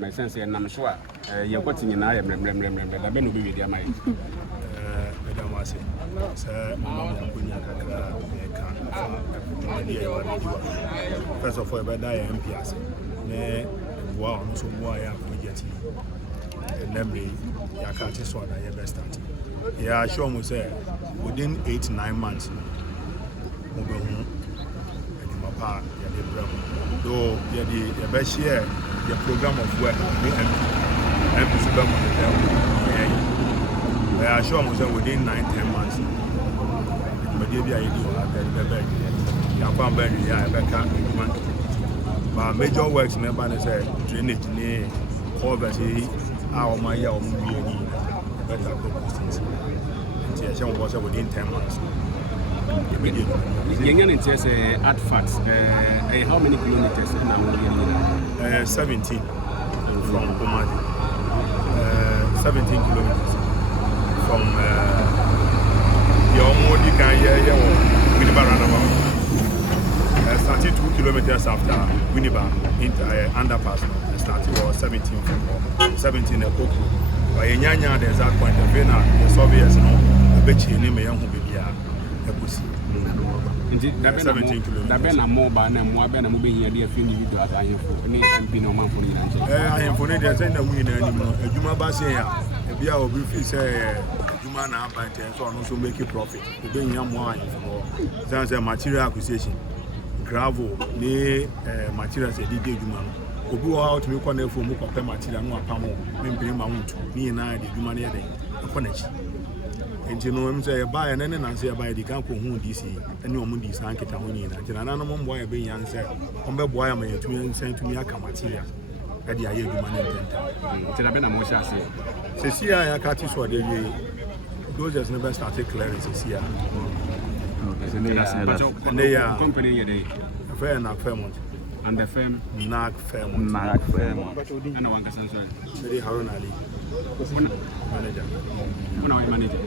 My sense, and I'm sure you're putting in I am remember. I've been with you, my Madam Wasi, sir, first of all, I am MPS. Wow, so why I am getting namely, I can't just what I ever started. Yeah, sure, we say within 8-9 months, we go home. Papa, though the best year, the program of work, MP Super I assure myself within 9-10 months. But major works never say drainage near poverty, our my better consistency. Was within 10 months. Young and says at facts. How many kilometers? 17 from Komadi. 17 kilometers from the Omodi Kanya Winneba Road Project. Started 2 kilometers after Winneba into underpass. Started was 17 from 17 a Koku. By Yanya, there's that point of view now. The Soviets know a bit in him, a young who be here. 17 kilometers. I've been a mobile and more than a moving here. Individuals I have been on for the I am for the same anymore. A Juma Basia, a beer of beef say Juma now by 10 so also make a profit. The being young wine for that's a material acquisition. Gravel, the materials a DJ Juma. Obu out me connect for more material, no apamo, maybe Mount, me and I, the Juma near the connection. And you know, I'm saying, buy and then I say, buy the camp who DC, and your Mundi Sanket, and an animal boy being answered. On the boy, I'm to send to me a material. At the idea of money. Till I've been a motion. See, I can't what they those just never started clearing this year. And they are company, fair enough, Fairmont. And the firm, Nag Fairmont. And one can say, Very Harun Ali. Manager. When I manage it,